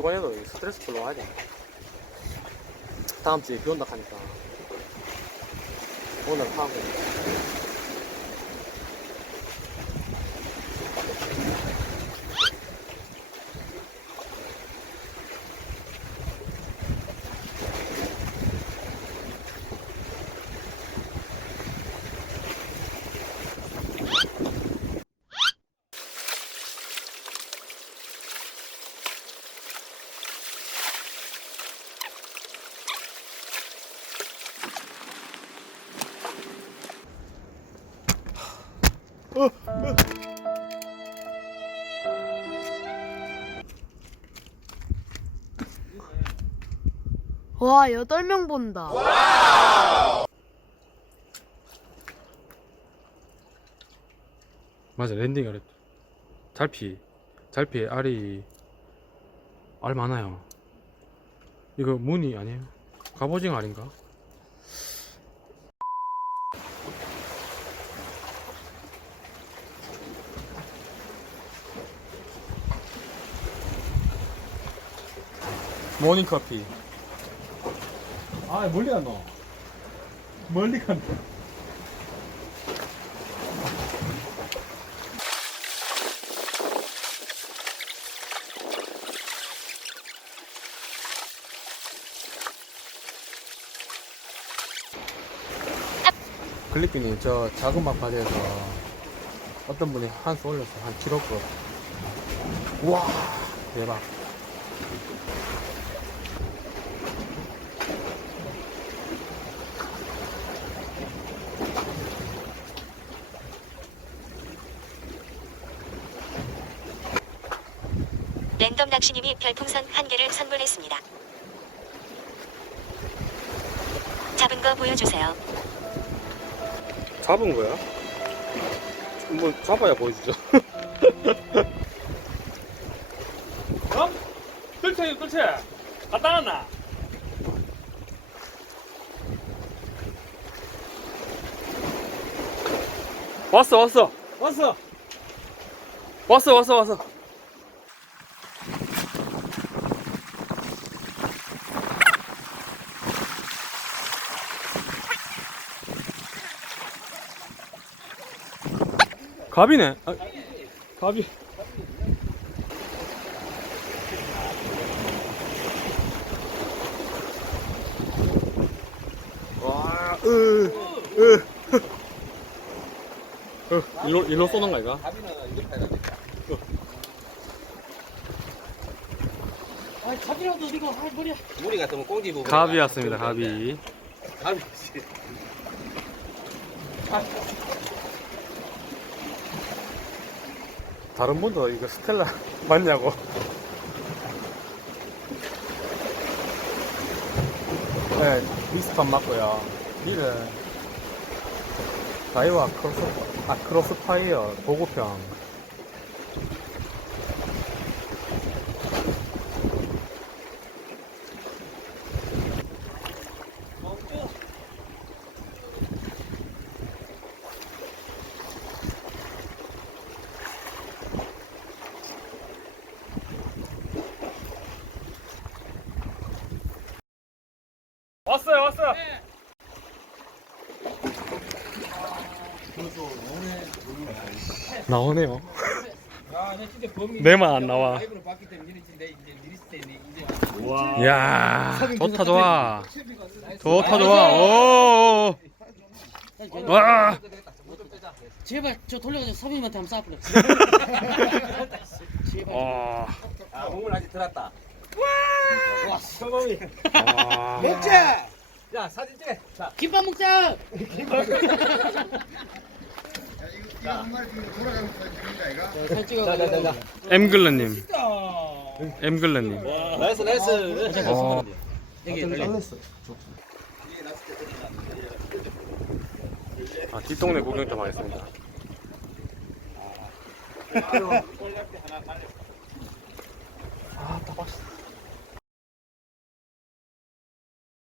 피곤해도 이 스트레스 풀러 와야 돼. 다음 주에 비 온다 하니까. 오늘 하고. 와, 여덟 명 본다. 맞아, 랜딩 어렵. 잘피. 잘피, 알이. 알 많아요. 이거 무늬 아니에요? 갑오징어 알인가? 모닝 커피. 아, 멀리 갔노? 멀리 갔노? 글리핀이 저 작은 막바지에서 어떤 분이 한 수 올렸어 한 7억급 우와 대박 랜덤 낚시님이 별풍선 한 개를 선물했습니다. 잡은 거 보여주세요. 잡은 거야? 뭐 잡아야 보여주죠 어? 끌채 끌채 갖다 놨나? 왔어 왔어 왔어 왔어 왔어 왔어 갑이네. 아, 갑이. 와, 으, 으, 으, 일로, 일로 쏘는 거 아이가? 아 잡이라도 이거 할 머리야 물이 같으면 꽁지 부분 갑이 왔습니다, 갑이. 갑이지 다른 분도 이거 스텔라 맞냐고. 네, 미스판 맞고요. 니는 다이와 크로스, 아, 크로스파이어 보고평. 왔어요 왔어요 나오네요. 야, 내 내만 안 나와. 와 이야, 좋다, 좋아. 좋다, 좋아. 오, 와. 제발 저 돌려가지고 사부님한테 한번 쏴버려. 제발. 와. 아, 몸을 아직 들었다. 서범이 와. 먹자. 야, 사진 찍. 자, 김밥 먹자. 자. 엠글러님. 엠글러님. 나이스, 나이스. 어, 여기 여기. 아, 뒷동네 구경 좀 하겠습니다. 아, 다 봤어.